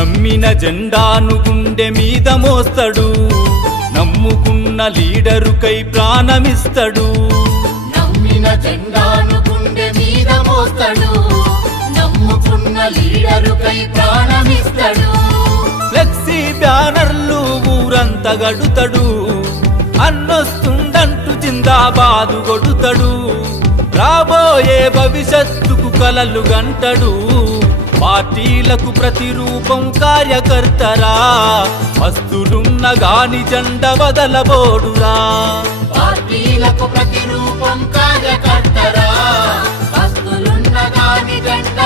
నమ్మిన జెండాను గుండె మీద మోస్తడు, నమ్ముకున్న లీడరుకై ప్రాణమిస్తడు. నమ్మిన జెండాను గుండె మీద మోస్తడు, నమ్ముకున్న లీడరుకై ప్రాణమిస్తడు. ఫ్లెక్సీ బ్యానర్లు ఊరంతా గడుతడు, అన్నొస్తుందంటూ జిందాబాదు కొడుతడు. రాబోయే భవిష్యత్తుకు కలలు గంటడు, పార్టీలకు ప్రతిరూపం కార్యకర్తరా. వస్తులున్న గాని జెండ బదలబోడురా. పార్టీలకు ప్రతిరూపం కార్యకర్తరా, వస్తులున్న గాని జెండ